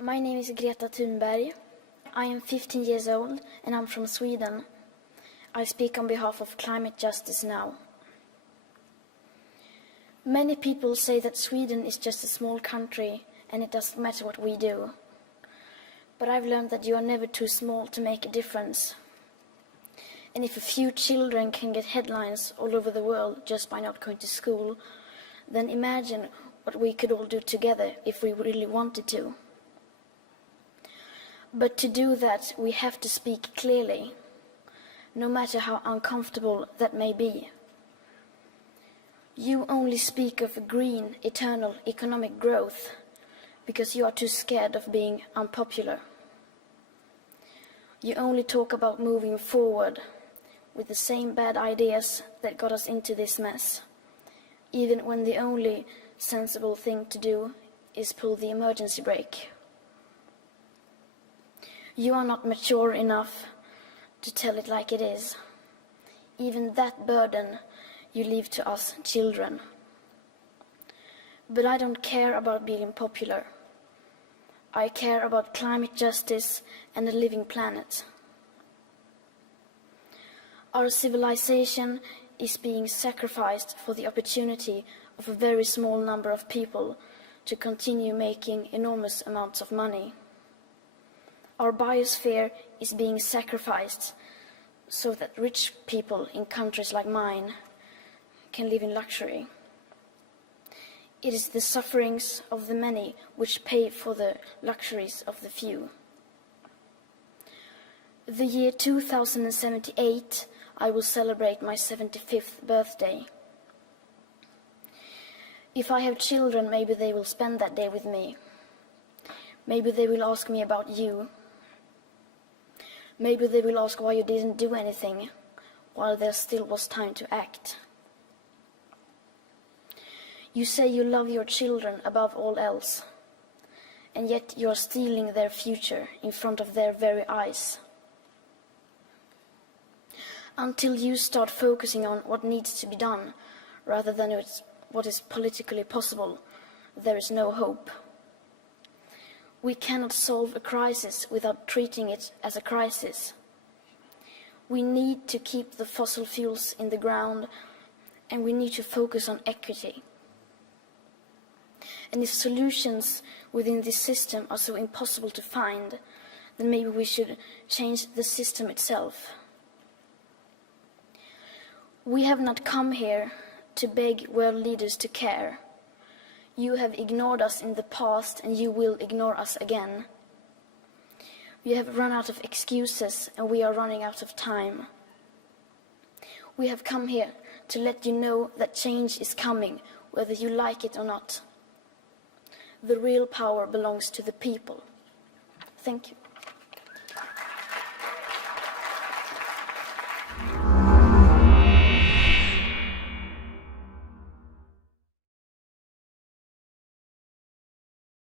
My name is Greta Thunberg. I am 15 years old and I'm from Sweden. I speak on behalf of climate justice now. Many people say that Sweden is just a small country and it doesn't matter what we do. But I've learned that you are never too small to make a difference. And if a few children can get headlines all over the world just by not going to school, then imagine what we could all do together if we really wanted to. But to do that, we have to speak clearly, no matter how uncomfortable that may be. You only speak of green, eternal economic growth because you are too scared of being unpopular. You only talk about moving forward with the same bad ideas that got us into this mess, even when the only sensible thing to do is pull the emergency brake. You are not mature enough to tell it like it is. Even that burden you leave to us children. But I don't care about being popular. I care about climate justice and a living planet. Our civilization is being sacrificed for the opportunity of a very small number of people to continue making enormous amounts of money. Our biosphere is being sacrificed so that rich people in countries like mine can live in luxury. It is the sufferings of the many which pay for the luxuries of the few. The year 2078, I will celebrate my 75th birthday. If I have children, maybe they will spend that day with me. Maybe they will ask me about you. Maybe they will ask why you didn't do anything while there still was time to act. You say you love your children above all else, and yet you are stealing their future in front of their very eyes. Until you start focusing on what needs to be done rather than what is politically possible, there is no hope. We cannot solve a crisis without treating it as a crisis. We need to keep the fossil fuels in the ground, and we need to focus on equity. And if solutions within this system are so impossible to find, then maybe we should change the system itself. We have not come here to beg world leaders to care. You have ignored us in the past and you will ignore us again. We have run out of excuses and we are running out of time. We have come here to let you know that change is coming, whether you like it or not. The real power belongs to the people. Thank you.